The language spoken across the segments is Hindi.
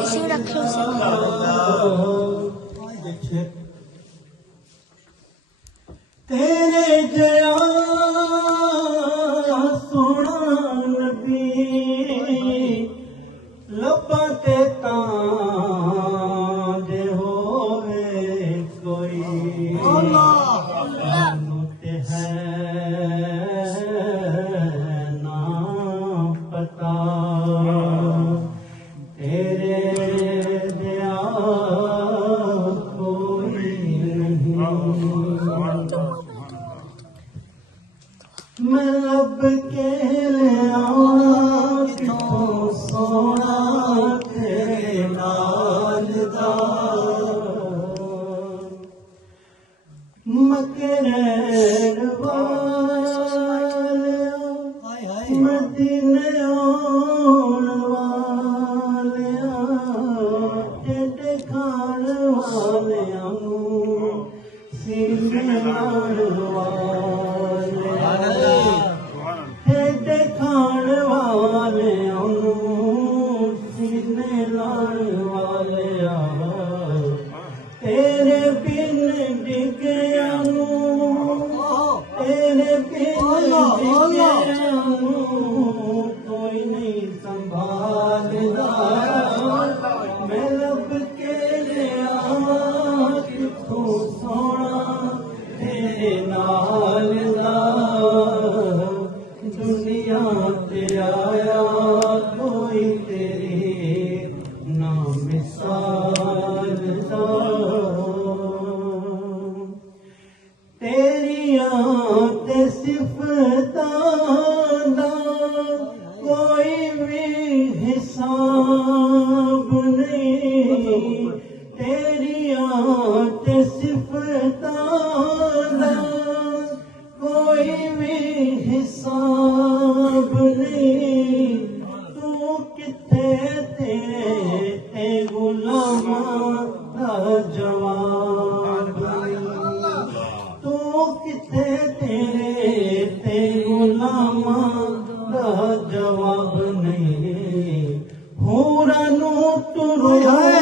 इसी रख लो तेरे जया सोना नबी लब्बां ते तां जे होवे कोई मैनू ते है ना पता तेरे जया कोई नहीं मैं लब के लिया कितों सोना तेरे नाल दा मकरैन वालिया मदीने आउण वालिया टेढ़े खाण वालिया सीने लाण वालिया टेढ़े खाण वालिया सीने लाण वालिया तेरे बिन डिगया तेरे बिन डिगया कोई नहीं संभालदा मैं लब के लिया किथों सोना तेरे नाल दा दुनिया ते आया कोई तेरी ना मिसाल दा तेरियां ते सिफतां दा कोई भी हिसाब नहीं तेरियां ते सिफतां दा कोई भी हिसाब नहीं तू किथे ते गुलामां दा जवाब तू किथे ते गुलामां दा जवाब नहीं होरा नू तू वंडे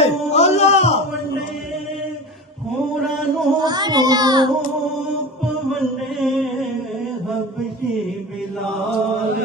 होरा नू तू वंडे हबशी बिलाल